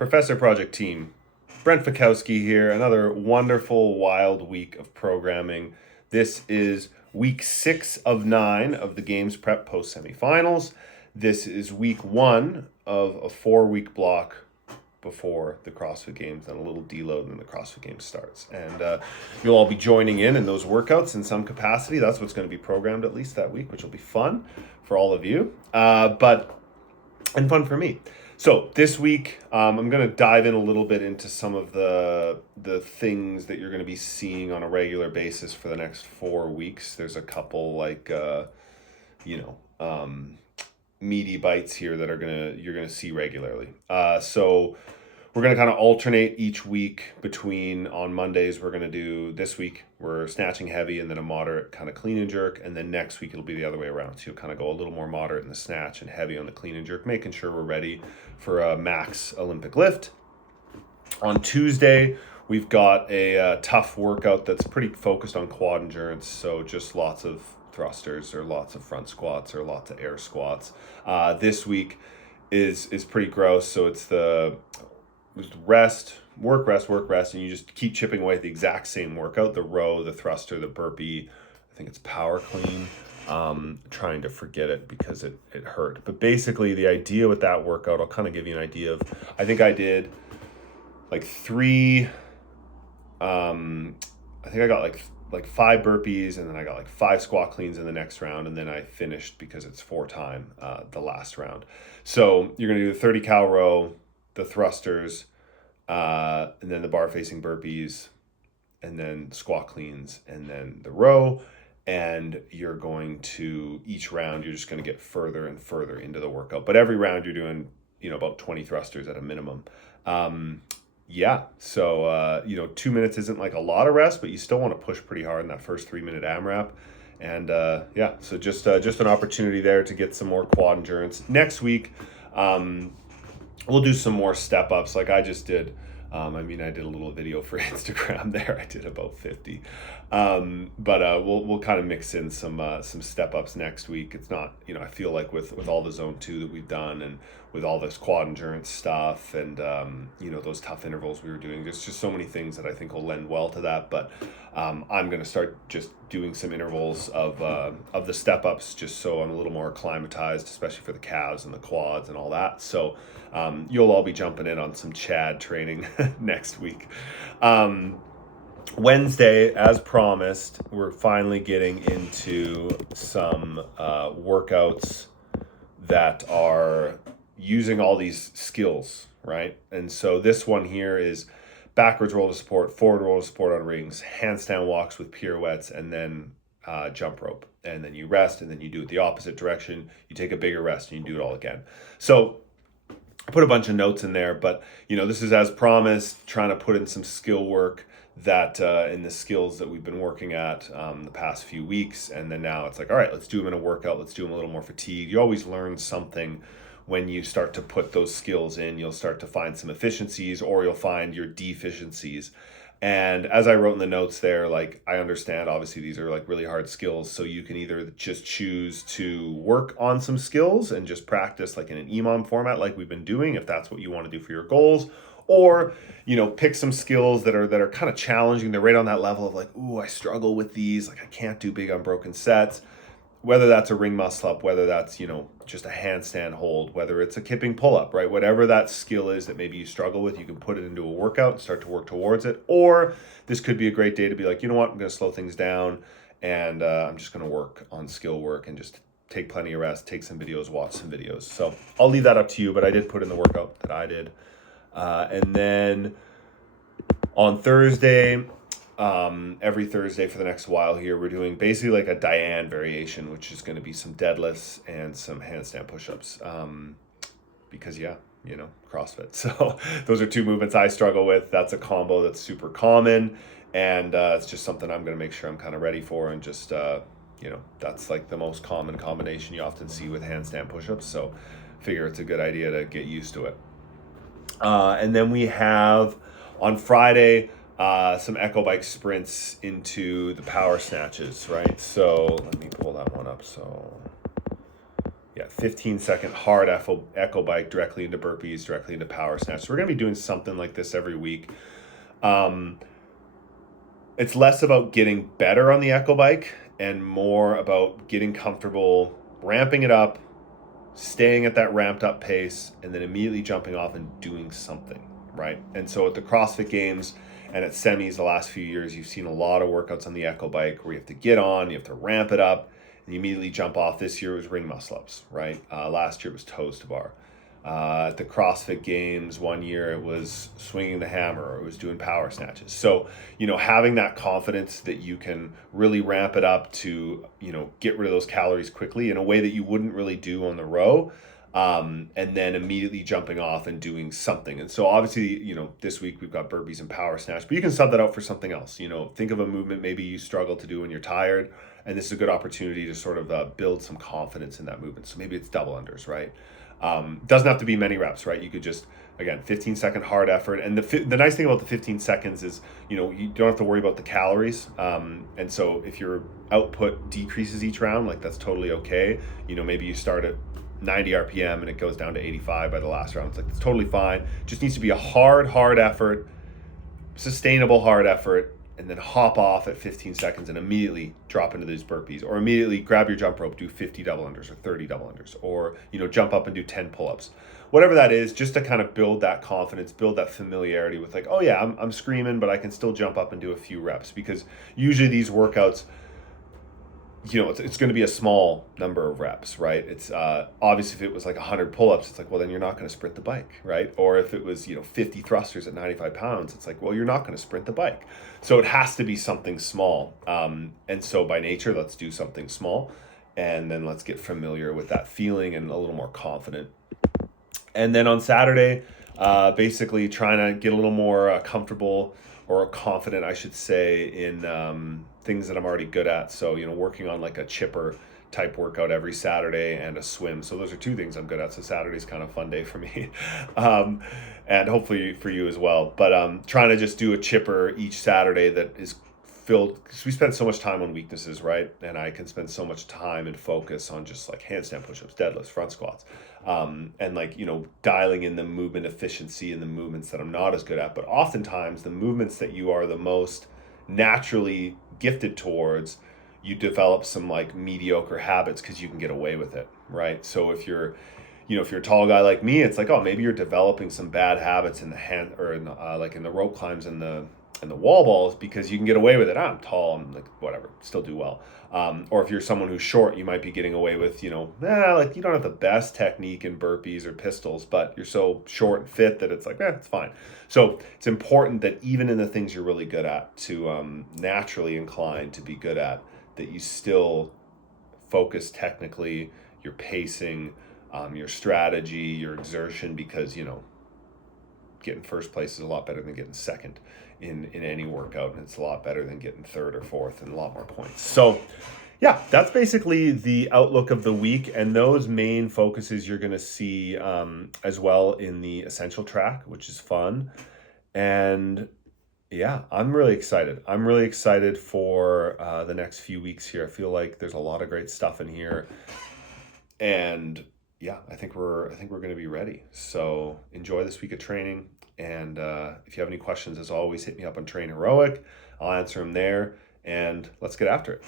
Professor Project Team, Brent Fikowski here. Another wonderful, wild week of programming. This is week 6 of 9 of the Games Prep post semifinals. This is week 1 of a 4-week block before the CrossFit Games, and a little deload, and then the CrossFit Games starts. And you'll all be joining in those workouts in some capacity. That's what's going to be programmed at least that week, which will be fun for all of you, and fun for me. So this week, I'm going to dive in a little bit into some of the things that you're going to be seeing on a regular basis for the next 4 weeks. There's a couple meaty bites here that you're gonna see regularly. So we're gonna kind of alternate each week between, on Mondays we're gonna do, this week we're snatching heavy and then a moderate kind of clean and jerk, and then next week it'll be the other way around. So you'll kind of go a little more moderate in the snatch and heavy on the clean and jerk, making sure we're ready for a max Olympic lift. On Tuesday, we've got a tough workout that's pretty focused on quad endurance, so just lots of thrusters or lots of front squats or lots of air squats. This week is pretty gross, so it's work, rest, and you just keep chipping away at the exact same workout: the row, the thruster, the burpee. I think it's power clean. Trying to forget it because it hurt. But basically the idea with that workout, I'll kind of give you an idea of, I think I did like I think I got like 5 burpees, and then I got like 5 squat cleans in the next round, and then I finished, because it's 4 time, the last round. So you're gonna do the 30 cal row, the thrusters, and then the bar facing burpees, and then squat cleans, and then the row. And you're going to, each round you're just going to get further and further into the workout, but every round you're doing about 20 thrusters at a minimum. So 2 minutes isn't like a lot of rest, but you still want to push pretty hard in that first 3-minute AMRAP. And so just an opportunity there to get some more quad endurance. Next week, we'll do some more step ups like I just did. I did a little video for Instagram there. I did about 50. We'll kind of mix in some step ups next week. It's not, I feel like with all the zone 2 that we've done, and with all this quad endurance stuff, and those tough intervals we were doing, there's just so many things that I think will lend well to that. But I'm going to start just doing some intervals of the step ups, just so I'm a little more acclimatized, especially for the calves and the quads and all that. So you'll all be jumping in on some Chad training next week. Wednesday, as promised, we're finally getting into some workouts that are using all these skills, right? And so this one here is backwards roll to support, forward roll to support on rings, handstand walks with pirouettes, and then jump rope. And then you rest, and then you do it the opposite direction. You take a bigger rest, and you do it all again. So I put a bunch of notes in there, but this is as promised, trying to put in some skill work that in the skills that we've been working at the past few weeks. And then now it's like, all right, let's do them in a workout. Let's do them a little more fatigued. You always learn something when you start to put those skills in. You'll start to find some efficiencies, or you'll find your deficiencies. And as I wrote in the notes there, like, I understand obviously these are like really hard skills, so you can either just choose to work on some skills and just practice like in an EMOM format like we've been doing, if that's what you want to do for your goals, or pick some skills that are kind of challenging. They're right on that level of like, ooh, I struggle with these, like I can't do big unbroken sets. Whether that's a ring muscle up, whether that's, just a handstand hold, whether it's a kipping pull up, right? Whatever that skill is that maybe you struggle with, you can put it into a workout and start to work towards it. Or this could be a great day to be like, you know what, I'm going to slow things down, and I'm just going to work on skill work and just take plenty of rest, take some videos, watch some videos. So I'll leave that up to you, but I did put in the workout that I did. And then on Thursday, every Thursday for the next while here, we're doing basically like a Diane variation, which is going to be some deadlifts and some handstand push-ups, because CrossFit. So those are 2 movements I struggle with. That's a combo that's super common, and it's just something I'm going to make sure I'm kind of ready for, and just that's like the most common combination you often see with handstand push-ups, so figure it's a good idea to get used to it. And then we have on Friday some Echo Bike sprints into the power snatches, right? So let me pull that one up. So 15-second hard echo bike directly into burpees, directly into power snatch. So we're going to be doing something like this every week. It's less about getting better on the echo bike and more about getting comfortable, ramping it up, staying at that ramped up pace, and then immediately jumping off and doing something, right? And so at the CrossFit Games and at semis the last few years, you've seen a lot of workouts on the echo bike where you have to get on, you have to ramp it up, and you immediately jump off. This year it was ring muscle ups, right? Last year it was toes to bar. At the CrossFit Games one year, it was swinging the hammer, or it was doing power snatches. So, having that confidence that you can really ramp it up to, get rid of those calories quickly in a way that you wouldn't really do on the row, and then immediately jumping off and doing something. And so obviously, this week we've got burpees and power snatch, but you can sub that out for something else. Think of a movement maybe you struggle to do when you're tired, and this is a good opportunity to sort of build some confidence in that movement. So maybe it's double unders, right? Doesn't have to be many reps, right? You could just, again, 15-second hard effort. And the nice thing about the 15 seconds is, you don't have to worry about the calories. And so if your output decreases each round, like that's totally okay. Maybe you start at 90 RPM and it goes down to 85 by the last round. It's like, it's totally fine. Just needs to be a hard effort, sustainable hard effort, and then hop off at 15 seconds and immediately drop into these burpees, or immediately grab your jump rope, do 50 double unders or 30 double unders, or, jump up and do 10 pull-ups, whatever that is, just to kind of build that confidence, build that familiarity with like, oh yeah, I'm screaming, but I can still jump up and do a few reps, because usually these workouts, it's going to be a small number of reps, right? It's obviously if it was like 100 pull-ups, it's like, well, then you're not going to sprint the bike, right? Or if it was, 50 thrusters at 95 pounds, it's like, well, you're not going to sprint the bike. So it has to be something small. And so by nature, let's do something small, and then let's get familiar with that feeling and a little more confident. And then on Saturday, basically trying to get a little more comfortable, or confident, I should say, in things that I'm already good at. So, working on like a chipper type workout every Saturday and a swim. So those are two things I'm good at. So Saturday's kind of a fun day for me, and hopefully for you as well. But trying to just do a chipper each Saturday that is filled, because we spend so much time on weaknesses, right? And I can spend so much time and focus on just like handstand push-ups, deadlifts, front squats, and like, dialing in the movement efficiency and the movements that I'm not as good at. But oftentimes the movements that you are the most naturally gifted towards, you develop some like mediocre habits because you can get away with it, right? So if you're a tall guy like me, it's like, oh, maybe you're developing some bad habits in the hand, or in like in the rope climbs and the wall balls, because you can get away with it. I'm tall, I'm like, whatever, still do well. Or if you're someone who's short, you might be getting away with, like you don't have the best technique in burpees or pistols, but you're so short and fit that it's like, it's fine. So it's important that even in the things you're really good at, to naturally inclined to be good at, that you still focus technically, your pacing, your strategy, your exertion, because, getting first place is a lot better than getting second in any workout, and it's a lot better than getting third or fourth and a lot more points. So yeah, that's basically the outlook of the week, and those main focuses you're going to see as well in the essential track, which is fun. And yeah, I'm really excited. I'm really excited for the next few weeks here. I feel like there's a lot of great stuff in here, and yeah, I think we're going to be ready. So enjoy this week of training. And if you have any questions, as always, hit me up on Train Heroic. I'll answer them there, and let's get after it.